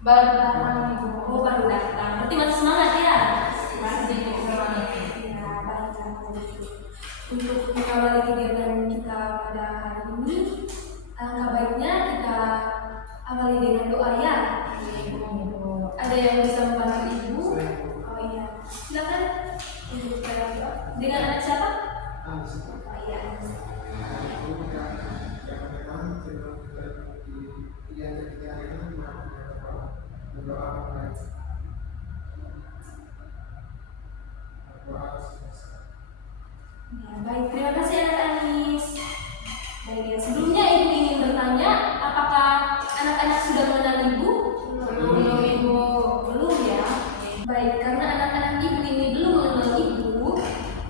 Baru datang Ibu. Oh, baru datang. Berarti masih semangat ya? Masih semangat. Ya, baik. Untuk mengawali kegiatan kita pada hari ini, alangkah baiknya kita awali dengan doa ya. Ada yang bisa membantu Ibu? Oh iya. Silakan untuk kita doa. Dengan anak siapa? Oh iya. Ya, baik, terima kasih anak Anis. Baik ya, sebelumnya Ibu ingin bertanya, apakah anak-anak sudah mengenal Ibu? Belum Ibu. Belum ya? Baik, karena anak-anak Ibu ini belum mengenal Ibu,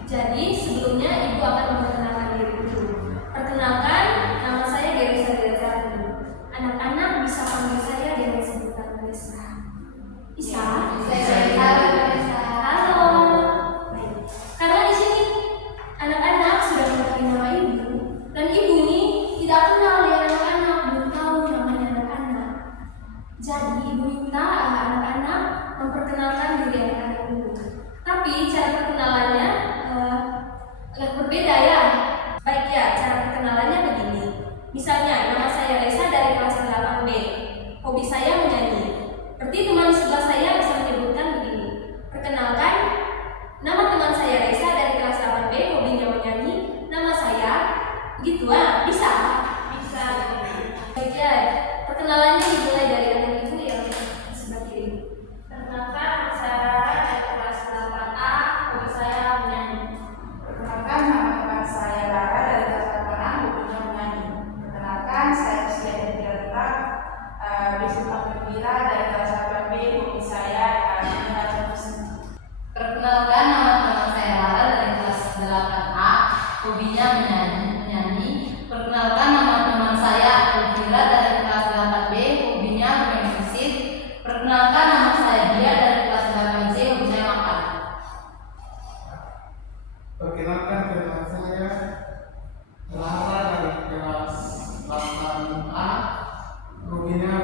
jadi sebelumnya Ibu akan memperkenalkan diri dulu. Perkenalkan, nama saya Gerisa Derzani. Anak-anak bisa panggil saya dengan sebutan Gerisa. Bisa? Halo. Baik. Karena di sini anak-anak sudah mengetahui nama Ibu dan Ibu ini tidak kenal dengan anak-anak, belum tahu namanya anak-anak. Jadi Ibu minta anak-anak memperkenalkan diri anak-anak dulu. Tapi cara perkenalannya agak berbeda ya. Baik ya, cara perkenalannya begini. Misalnya, nama saya Resa dari kelas 8B. Hobi saya menyanyi. Seperti teman sebelah saya bisa menyebutkan begini. Perkenalkan, nama teman saya Resa dari kelas 8B, hobinya menyanyi. Nama saya, begitu bisa? Bisa. Baik ya, perkenalannya dimulai dari anak Ibu yang sebelah kiri. Perkenalkan, saya Rara dari kelas 8A, hobi saya menyanyi. Perkenalkan, nama teman saya Lara dari kelas 8A, hobinya menyanyi. Perkenalkan, saya Sia Deviata, Bisma Gembira dari kelas 8B, hobi saya membaca musik. Perkenalkan, nama teman saya Lara dari kelas 8A, hobinya menyanyi. Perkenalkan, nama teman saya Elvira dari kelas 8B, hobinya bermain musik. Perkenalkan, nama saya Dia dari kelas 8C, hobinya makan. Perkenalkan, nama saya Lara dari kelas 8A, hobinya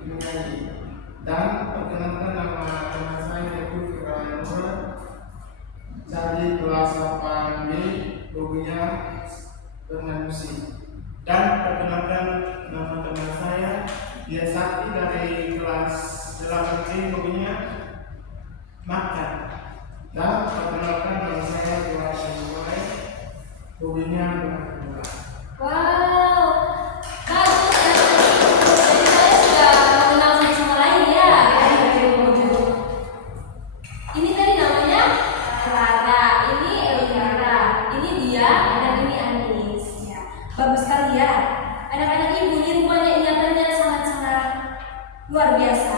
menyanyi. Dan perkenalkan, nama teman saya Teguh Firmanura dari kelas 8B, hobinya bermain musik. Dan perkenalkan, nama teman saya Dia Sakti dari kelas 8C, hobinya makan. Dan perkenalkan, nama saya Dewa Syamulai, hobinya bermain bola. Wow, bagus ya. Jadi saya sudah mengenal satu sama lain ya. Ini tadi namanya Lara, ini Elvira, ini Dia, dan ini Anis. Ya, bagus sekali ya. Anak-anak Ibu ini rupanya ingatannya sangat-sangat luar biasa.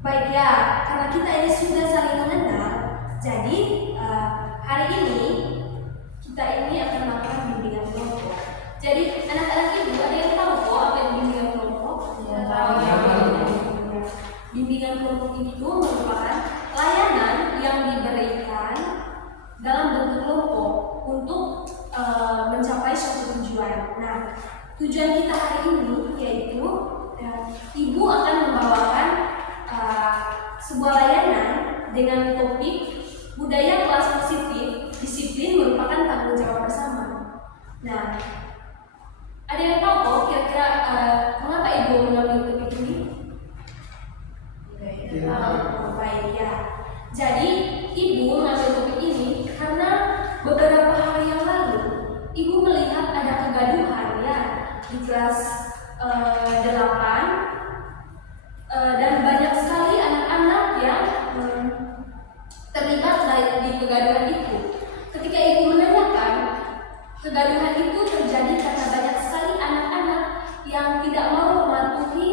Baik ya, karena kita ini sudah saling mengenal, jadi hari ini kita ini akan melakukan bimbingan kelompok. Jadi anak-anak Ibu ada yang tahu kok apa yang bimbingan kelompok? Ya, tahu. Bimbingan kelompok itu merupakan layanan yang diberikan dalam bentuk kelompok untuk mencapai suatu tujuan. Nah, tujuan kita hari ini yaitu Ibu akan membawakan dengan topik budaya kelas positif, disiplin merupakan tanggung jawab bersama. Nah, ada yang tahu kok kira-kira mengapa ibu mengambil topik ini? Baik ya. Jadi ibu mengambil topik ini karena beberapa hari yang lalu ibu melihat ada kegaduhan ya di kelas 8 dan banyak sekali anak-anak yang terlibat di kegaduhan itu. Ketika ibu menanyakan, kegaduhan itu terjadi karena banyak sekali anak-anak yang tidak mau mematuhi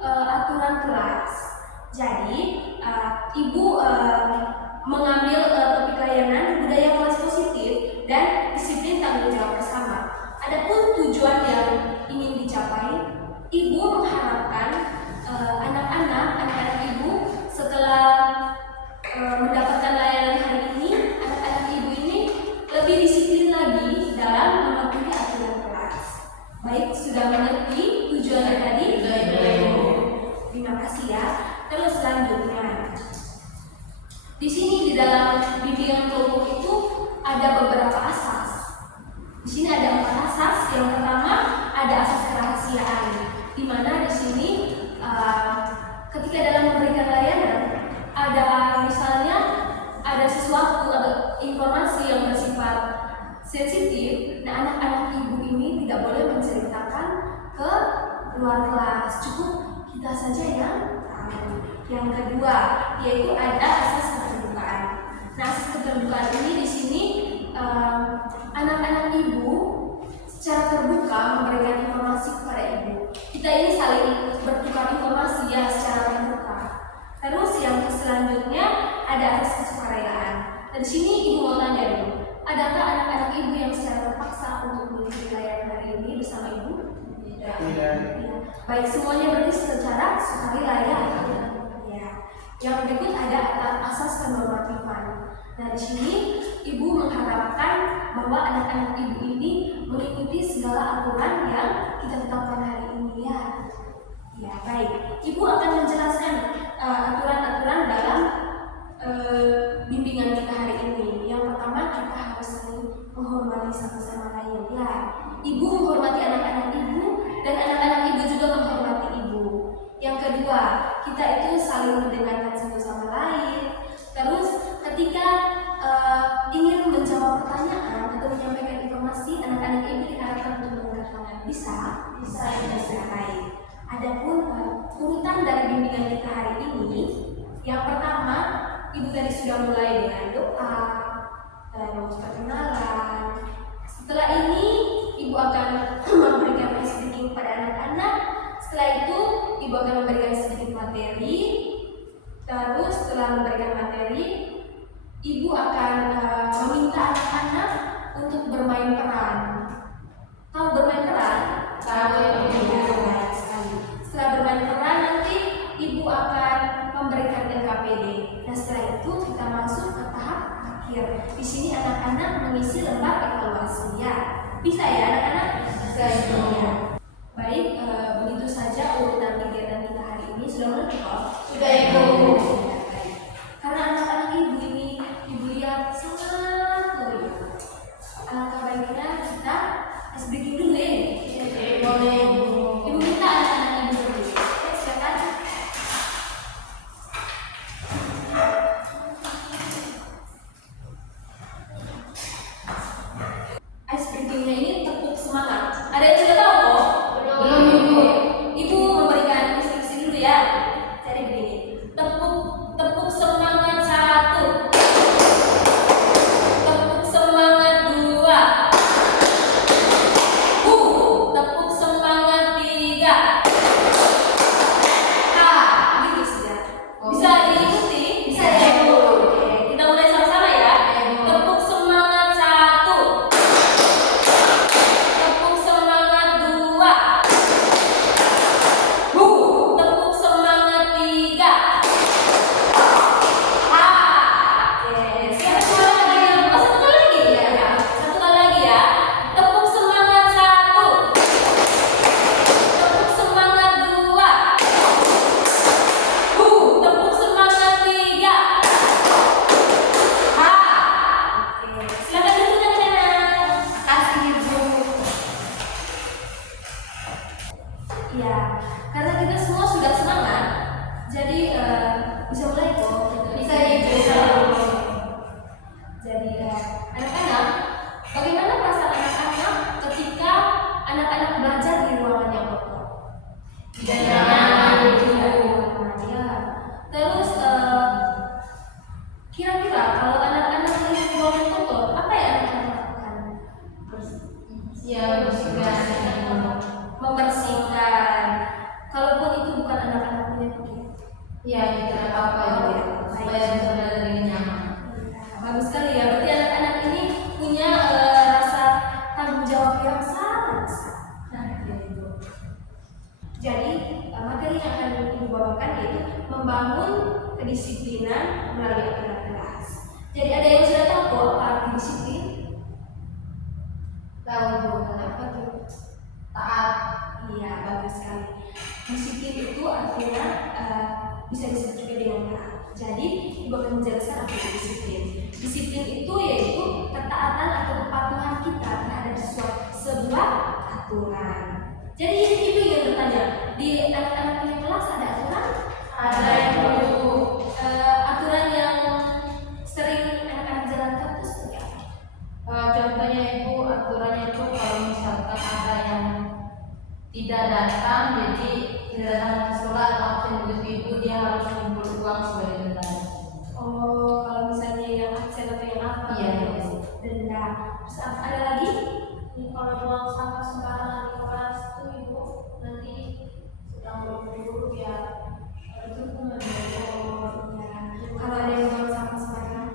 aturan kelas. Jadi ibu mengambil topik layanan budaya kelas positif dan disiplin tanggung jawab bersama. Adapun tujuan yang ingin dicapai, ibu mengharapkan anak-anak ibu setelah mendapatkan layanan hari ini, anak-anak ibu ini lebih disiplin lagi dalam mematuhi aturan kelas. Baik, sudah mengerti tujuannya tadi? Terima kasih ya. Terus selanjutnya, di sini di dalam bimbingan kelompok itu ada beberapa asas. Di sini ada 4 asas. Yang pertama ada asas kerahasiaan, di mana di sini ketika dalam memberikan layanan ada misalnya ada sesuatu atau informasi yang bersifat sensitif, nah anak-anak ibu ini tidak boleh menceritakan ke luar kelas, cukup kita saja yang tahu. Yang kedua yaitu ada asas keterbukaan. Nah, asas keterbukaan ini di sini anak-anak ibu secara terbuka memberikan informasi kepada ibu. Kita ini saling bertukar informasi ya secara terbuka. Terus yang selanjutnya ada asas kesukarela. Dan di sini ibu mau tanya dulu, adakah anak-anak ibu yang secara terpaksa untuk mengikuti layanan hari ini bersama ibu? Tidak. Ya. Baik, semuanya berarti secara sukarela ya. Ya. Yang berikut ada asas kenormatifan. Nah, di sini ibu mengharapkan bahwa anak-anak ibu ini mengikuti segala aturan yang kita tetapkan hari ini ya. Ya, baik. Ibu akan menjelaskan aturan-aturan dalam bimbingan kita hari ini. Yang pertama, kita harus saling menghormati satu sama lain ya. Ibu menghormati anak-anak ibu dan anak-anak ibu juga menghormati ibu. Yang kedua, kita itu saling mendengarkan satu sama lain. Terus ketika ingin menjawab pertanyaan atau menyampaikan informasi, anak-anak ibu diharapkan untuk mengangkat tangan. Bisa. Baik. Adapun urutan dari bimbingan kita hari ini, yang pertama, ibu tadi sudah mulai dengan doa, terus perkenalan. Setelah ini, ibu akan memberikan speaking kepada anak-anak. Setelah itu, ibu akan memberikan sedikit materi. Terus setelah memberikan materi, ibu akan meminta anak-anak untuk bermain peran. Tahu bermain peran? Tahu. Baik sekali. Setelah bermain peran nanti ibu akan memberikan LKPD. Nah, setelah itu kita masuk ke tahap akhir. Di sini anak-anak mengisi lembar evaluasi ya. Bisa ya anak-anak? Bisa ya. Baik, begitu saja urutan kegiatan kita hari ini. Sudah mengerti kok? Sudah ibu. Karena anak-anak ibu ini ibu lihat sangat loyal. Alangkah baiknya kita speaking dulu ya. Boleh ibu. Ibu minta anak-anak ibu dulu. Silakan. Ice breakingnya ini tepuk semangat. Ada yang sudah tahu kok? Belum ibu. Ibu memberikan instruksi dulu ya. Jadi begini, tepuk Iya, tidak apa-apa Ibu, supaya bisa belajar dengan nyaman. Bagus sekali ya, berarti anak-anak ini punya rasa tanggung jawab yang sangat besar. Nah, ya, Ibu. Jadi materi yang akan Ibu bawakan yaitu membangun kedisiplinan melalui aturan kelas. Jadi ada yang sudah tahu kok apa arti disiplin? Tahu Ibu, Apa tuh? taat. Iya, bagus sekali. Disiplin itu artinya bisa disebut juga dengan taat. Jadi, Ibu akan menjelaskan apa itu disiplin. Disiplin itu yaitu ketaatan atau kepatuhan kita terhadap sebuah aturan. Jadi, Ibu ingin bertanya, di anak-anak punya kelas ada aturan? Ada Ibu. Aturan yang sering anak-anak jalankan itu seperti apa? Contohnya Ibu, aturannya itu kalau misalkan ada yang tidak datang, jadi tidak datang ke sekolah atau absen begitu Ibu, dia harus kumpul uang sebagai denda. Oh, kalau misalnya yang absen atau yang apa? Iya. Denda. Terus ada lagi? Kalau buang sampah sembarangan di kelas itu Ibu nanti sedang buru-buru biar itu kemudian. Kalau ada yang buang sampah sembarangan,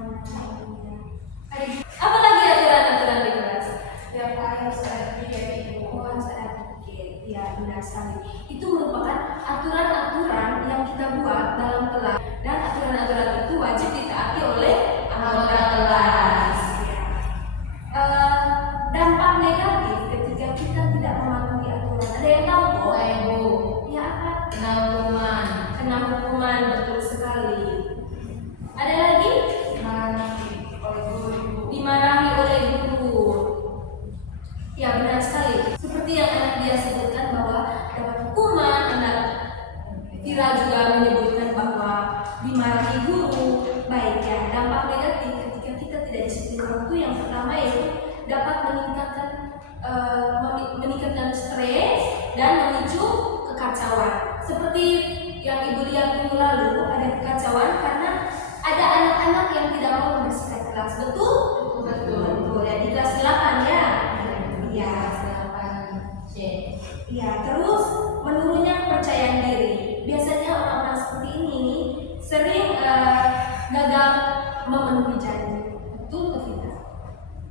apa lagi aturan-aturan di kelas? Setiap hari harus ada tiket Ibu. Oh, harus ada tiket. Ya, benar sekali. Itu merupakan aturan-aturan yang kita buat dalam kelas dan aturan-aturan itu wajib ditaati oleh anggota kelas. Dampak negatif ketika kita tidak mematuhi aturan. Ada yang tahu kok? Nah Ibu, Ya apa? kena hukuman. Kena hukuman, betul sekali. Ada lagi? Dimarahi oleh guru. Ya, benar sekali. Seperti yang anak dia sebutkan bahwa dapat hukuman, anak Tira juga menyebutkan bahwa dimarahi guru. Baik ya, dampak negatif ketika kita tidak disiplin waktu yang pertama yaitu dapat meningkatkan stres dan memicu kekacauan. Seperti yang Ibu lihat minggu lalu ada kekacauan karena ada anak-anak yang tidak mau membersihkan kelas. Betul? Betul. Ya, di kelas 8 ya. Iya. C. Iya, terus menurunnya kepercayaan diri. Biasanya orang-orang seperti ini nih sering gagal memenuhi janji. Betul atau tidak?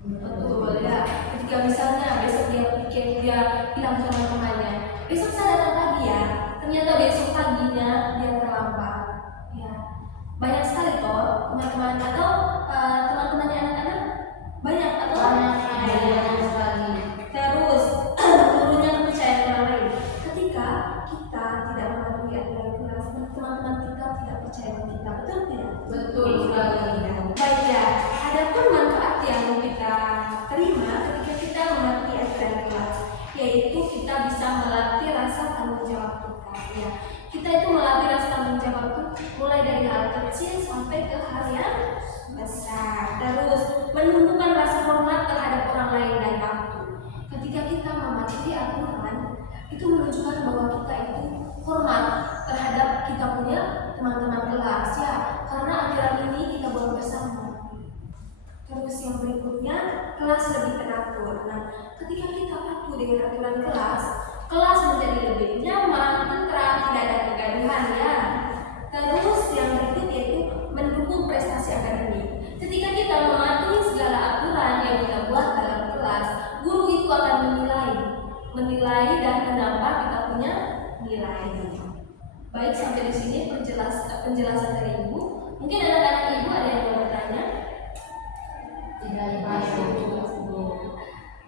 Betul ya. Ketika misalnya besok dia bilang sama temannya, besok saya datang pagi ya. Ternyata besok paginya dia terlambat. Ya, banyak sekali toh teman-teman atau teman-temannya anak-anak banyak atau Banyak Iya. sekali. Terus menurunnya kepercayaan orang lain. Ketika kita tidak mematuhi aturan kelas, teman-teman kita tidak percaya dengan kita, betul tidak? Betul sekali. Baik ya. Adapun manfaat yang kita terima ketika kita mematuhi aturan kelas, yaitu kita bisa melatih rasa tanggung jawab kita. Ya. Kita itu melatih rasa tanggung jawab itu mulai dari hal kecil sampai ke hal yang besar. Terus menumbuhkan rasa hormat terhadap orang lain dan waktu. Ketika kita mematuhi aturan, itu menunjukkan bahwa kita itu hormat terhadap kita punya teman-teman kelas ya, karena aturan ini kita buat bersama. Terus yang berikutnya, kelas lebih teratur. Nah, ketika kita patuh dengan aturan kelas menjadi lebih nyaman, tentram, tidak ada kegaduhan ya. Terus yang berikut yaitu mendukung prestasi akademik. Ketika kita mematuhi segala aturan yang kita buat dalam kelas, guru itu akan menilai dan menambah kita punya nilai. Baik, sampai di sini penjelasan dari Ibu. Mungkin anak-anak Ibu ada yang mau bertanya? Tidak Ibu.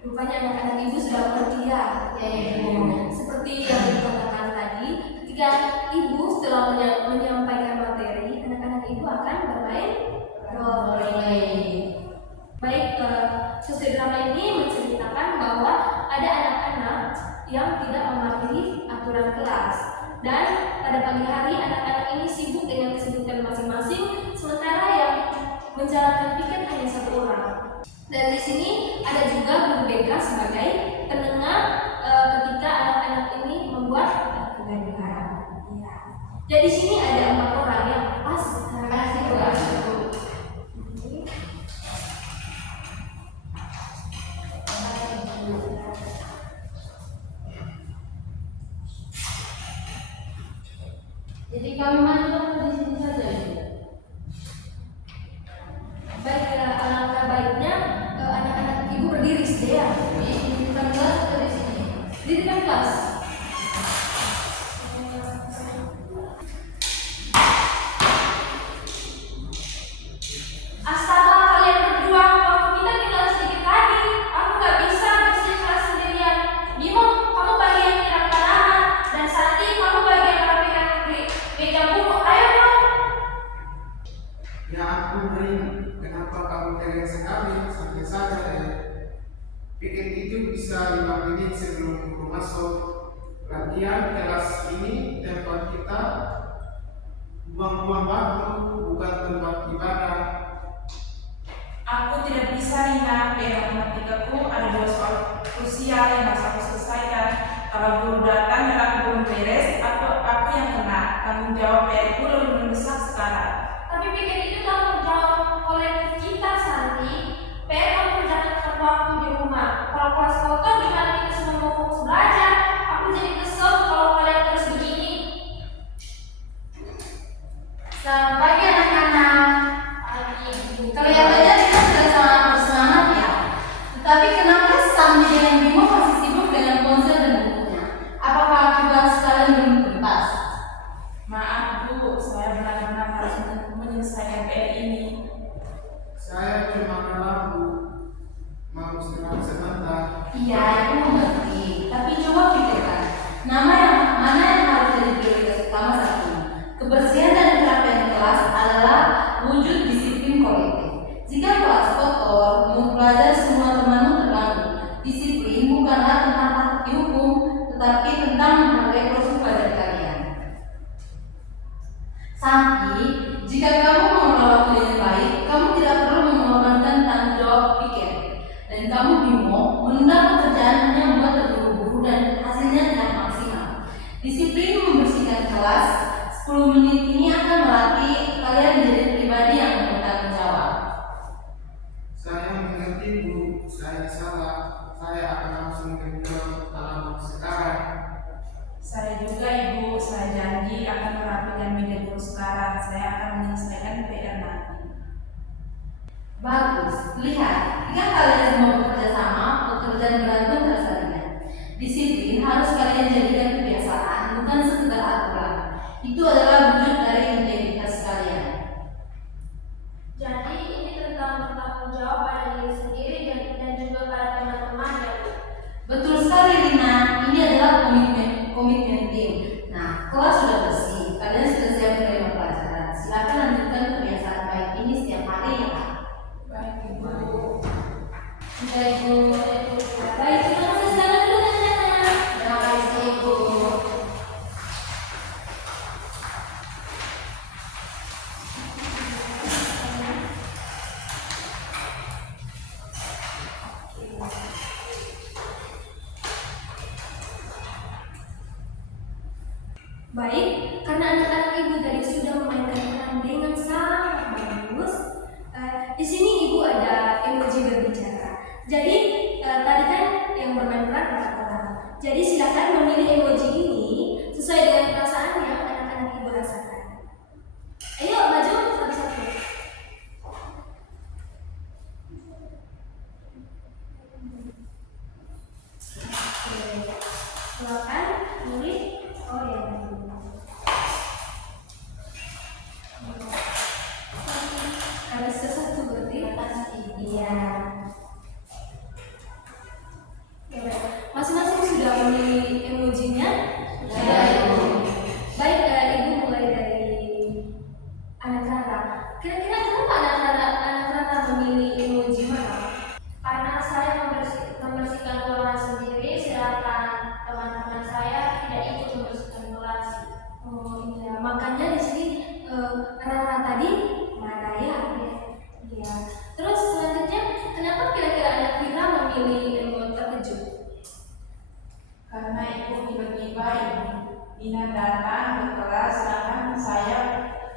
Rupanya anak-anak Ibu sudah mengerti ya. Ya Ibu. Seperti yang dikatakan tadi, ketika Ibu setelah menyampaikan materi, anak-anak Ibu akan bermain role play. Baik, sesi drama ini menceritakan bahwa ada anak-anak yang tidak mematuhi aturan kelas, dan pada pagi hari anak-anak ini sibuk dengan kesibukan masing-masing, sementara yang menjalankan piket hanya satu orang. Dan di sini ada juga guru BK sebagai penengah ketika anak-anak ini membuat kegaduhan. Ya. Jadi di sini ada 4 orang yang pas. Kasih Bu. Jadi kami mantul itu bisa 5 menit sebelum guru masuk. Latihan kelas ini tempat kita buang-buang waktu, bukan tempat ibadah. Aku tidak bisa Nina, matematikaku ada 2 soal krusial yang harus aku selesaikan. Kalau guru datang dan aku belum beres, aku yang kena. Tanggung jawab PR-ku lebih mendesak sekarang. Tapi pikir itu tanggung jawab kolektif kita, Santi. PR kamu kerjakan tepat waktu di rumah. Kalau kelas kotor, gimana kita semua mau fokus belajar? Aku jadi kesel kalau kalian terus begini. Selamat pagi anak-anak. Pagi, Ibu. Kelihatannya kita sudah sangat bersemangat ya. Tetapi kenapa Samdi dan Bimo masih sibuk dengan ponsel dan bukunya? Apakah akibat sekalian belum tuntas? Maaf Bu, saya benar-benar harus menyelesaikan PR ini. Saya cuma lagu mau istirahat sebentar. Iya, itu mengerti. Tapi coba pikirkan, mana yang harus jadi prioritas utama saat ini? Kebersihan dan kerapian kelas adalah wujud disiplin kolektif. Jika kelas kotor, mood belajar semua temanmu terganggu. Disiplin bukanlah tentang takut dihukum, tetapi tentang menghargai proses belajar kalian. Santi, jika kamu mengelola waktu dengan baik, kamu tidak perlu mengorbankan tanggung jawab pikir. Dan kamu Bimo, menunda pekerjaan hanya membuat terburu-buru dan hasilnya tidak maksimal. Disiplin membersihkan kelas 10 menit ini akan melatih kalian menjadi pribadi yang bertanggung jawab. Saya mengerti Bu, saya salah. Saya akan langsung ke dalam sekarang. Saya juga Ibu, saya janji akan merapikan meja dulu sekarang. Saya akan menyelesaikan PR nanti. Bagus, lihat, jika kalian semua bekerja sama, pekerjaan berat pun terasa ringan. Disiplin harus kalian jadikan kebiasaan, bukan sekedar aturan. Itu adalah wujud dari integritas kalian. Jadi ini tentang bertanggung jawab pada diri sendiri dan juga pada teman-teman ya, Bu. Betul sekali Lina, ini adalah komitmen tim. Nah, kelas sudah bersih, kalian sudah siap menerima pelajaran. Silakan lanjutkan kebiasaan baik ini setiap hari ya Pak. Baik Ibu. Baik Bu. Baik, terima kasih. Silakan dulu anak-anak. Terima kasih Ibu. Baik, karena anak-anak Ibu tadi sudah memainkan peran dengan sangat bagus. Di sini Ibu ada emoji berbicara. Jadi tadi kan yang bermain peran 4 orang. Jadi silakan memilih emoji ini sesuai dengan perasaan yang anak-anak Ibu rasakan. Ayo maju satu-satu. Oke, silakan pilih. Oh ya. Ada sesuatu berarti pasti dia. Ya, baik. Masing-masing sudah memilih emojinya? Sudah, Ibu. Baik, Ibu mulai dari anak Rara. Kira-kira kenapa anak Rara memilih emoji mana? Karena saya membersihkan kelas sendiri, sedangkan teman-teman saya tidak ikut membersihkan kelas. Oh iya, makanya di sini Rara tadi marah ya. Iya. Terus selanjutnya, kenapa kira-kira anak Vira memilih emoji terkejut? Karena Ibu tiba-tiba Nina datang ke kelas, sedangkan saya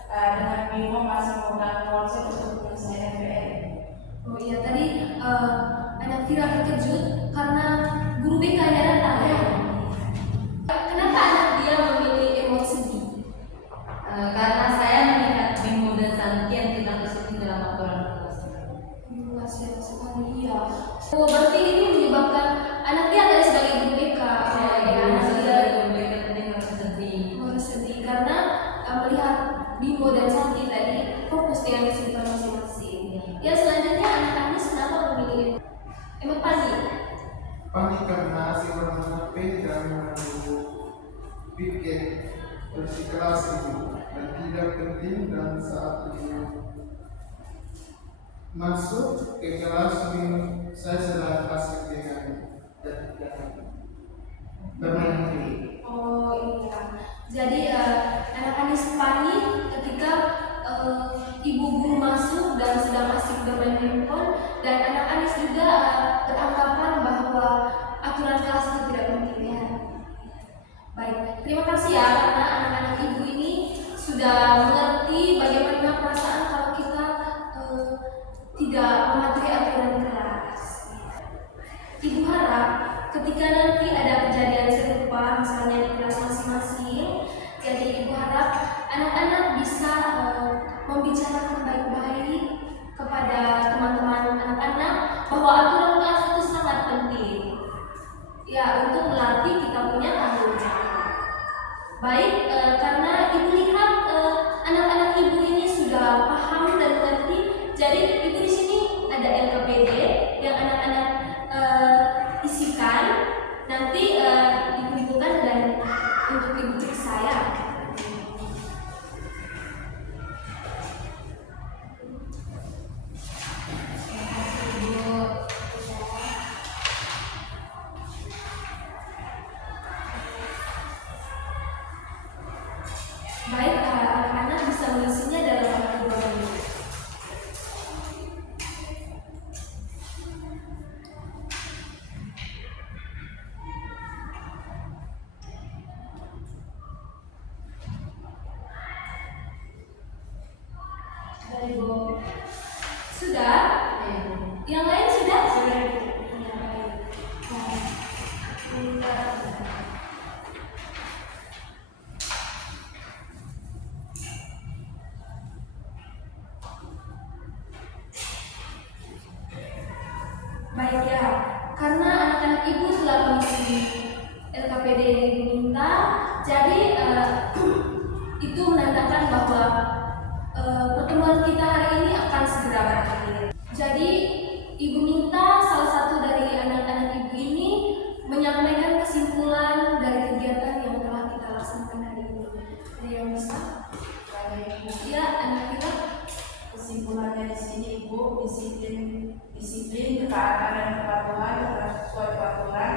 dengan Bimo masih memegang ponsel untuk menyelesaikan PR. Oh iya, tadi anak Vira terkejut karena guru BK-nya datang ya. Kenapa anak dia memilih emoji sedih? Karena saya melihat Bimo dan Santi yang tidak disiplin dalam aturan kelas. Kasihan sekali iya. Oh, berarti ini menyebabkan anak dia tadi sebagai guru BK. Anak saya mereka tadi merasa sedih. Sedih karena melihat Bimo dan Santi tadi fokus dengan kesibukan masing-masing. Ya selanjutnya anak Anis kenapa memilih emot pagi? Pagi karena si orang HP tidak mengganggu pikir bersih kelas itu dan tidak penting dan saat itu masuk ke kelas ini saya sudah kasih dengan dan bermain HP. Oh iya, jadi anak Anis panik ketika ibu guru masuk dan sedang asik bermain handphone, dan anak Anis juga beranggapan bahwa aturan kelas itu tidak penting ya. Baik, terima kasih ya karena anak-anak ibu ini sudah mengerti bagaimana perasaan kalau kita tidak mematuhi aturan kelas. Ibu harap ketika nanti ada kejadian serupa misalnya di kelas masing-masing, jadi ibu harap anak-anak bisa membicarakan baik-baik kepada teman-teman anak-anak bahwa aturan kelas itu sangat penting ya, untuk melatih kita punya tanggung jawab. Baik, karena ibu lihat anak-anak ibu ini sudah paham dan mengerti, jadi ibu di sini ada LKPD yang anak-anak isikan, nanti dibutuhkan dan untuk ibu saya. Baik, anak-anak bisa mengisinya dalam waktu 2 menit. Dari Bu. Sudah? Yang lain sudah? Sudah. Ya, baik. Baik ya, karena anak-anak ibu telah mengisi LKPD yang diminta, jadi itu menandakan bahwa pertemuan kita hari ini akan segera berakhir. Jadi ibu minta salah satu dari anak-anak ibu ini menyampaikan kesimpulan dari kegiatan yang telah kita laksanakan hari ini. Ada yang bisa? Ya, anak kita. Kesimpulannya di sini ibu, disiplin, ketaatan dan kepatuhan terhadap sesuai peraturan.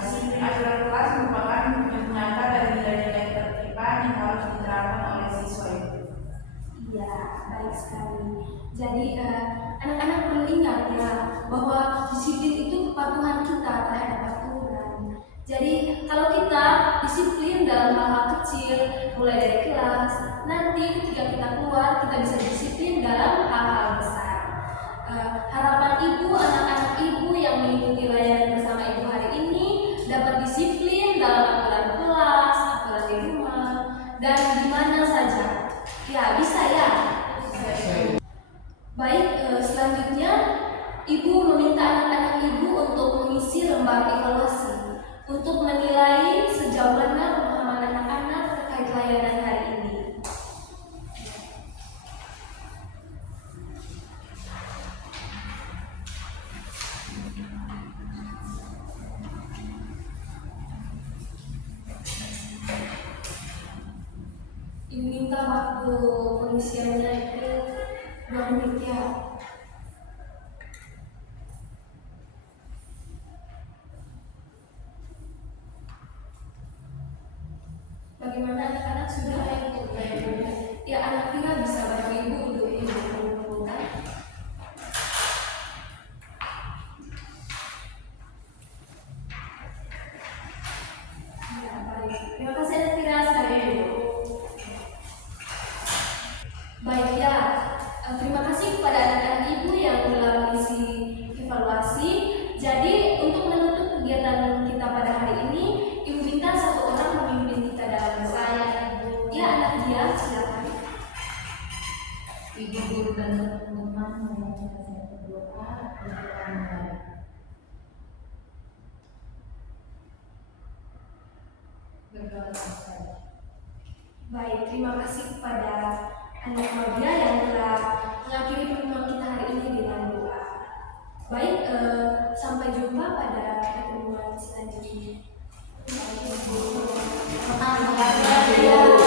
Disiplin aturan kelas merupakan wujud nyata dari nilai-nilai ketertiban yang harus diterapkan oleh siswa itu. Iya, baik sekali. Jadi anak-anak perlu ingat ya bahwa disiplin itu kepatuhan kita terhadap aturan. Jadi kalau kita disiplin dalam hal-hal kecil, mulai dari kelas, nanti ketika kita keluar kita bisa disiplin dalam hal-hal besar. Harapan ibu, anak-anak ibu yang mengikuti layanan bersama ibu hari ini dapat disiplin dalam aturan kelas, aturan di rumah, dan di mana saja. Ya, bisa ya. Baik, selanjutnya ibu meminta anak-anak ibu untuk mengisi lembar evaluasi untuk menilai sejauh mana pemahaman anak-anak terkait layanan hari ini. Ibu minta waktu pengisiannya itu 2 menit ya. Bagaimana anak-anak sudah ya, anak Vira bisa bantu ibu untuk ibu mengumpulkan. Ya, baik. Terima kasih anak Vira sekali dulu. Baik ya, terima kasih kepada anak-anak ibu yang telah mengisi evaluasi. Jadi untuk menutup kegiatan kita pada hari ini, ibu minta satu orang memimpin kita dalam doa. Ya, anak dia silakan. Ibu guru dan teman-teman membaca saya berdoa berdoa baik. Berdoa saja. Baik, terima kasih kepada anak Madia yang telah mengakhiri pertemuan kita hari ini dengan doa. Baik, sampai jumpa pada pertemuan selanjutnya. Terima kasih.